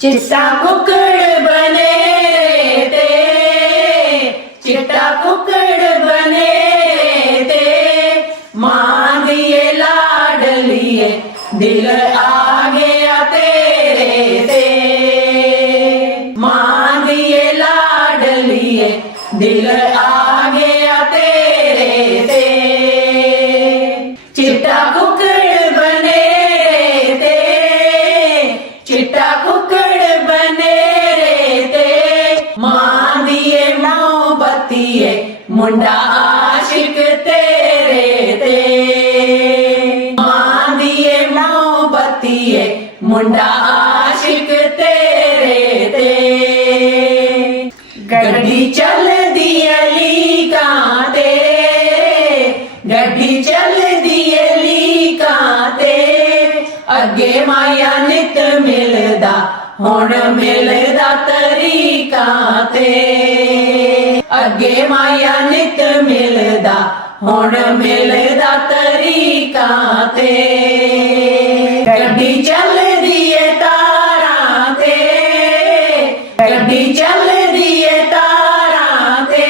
चिट्टा कुकड़ बने रे ते, चिट्टा कुकड़ बने रे ते, मां दिए लाडलिए दिल आ गया तेरे ते, मां दिए लाडलिए दिल आ गया तेरे ते। चिट्टा कुकड़ बने रे ते, चिट्टा कुकड़ बने रे ते, मां दिए मोहब्बतिए मुंडा आशिक तेरे ते, मां दिए मोहब्बतिए मुंडा आशिक तेरे ते। गड्डी चल दी अली कांते, गड्डी चल दी अली कांते, अगे माया नित मिलदा हुण मिलदा तरीका ते, अगे माया नित मिलदा हुण मिलदा तरीका ते। गड्डी चल दी तारां ते, गड्डी चल दी तारां ते,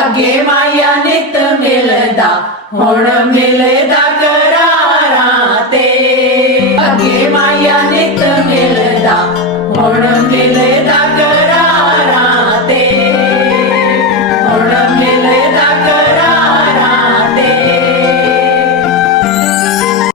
अगे माया नित मिलदा हुण मिल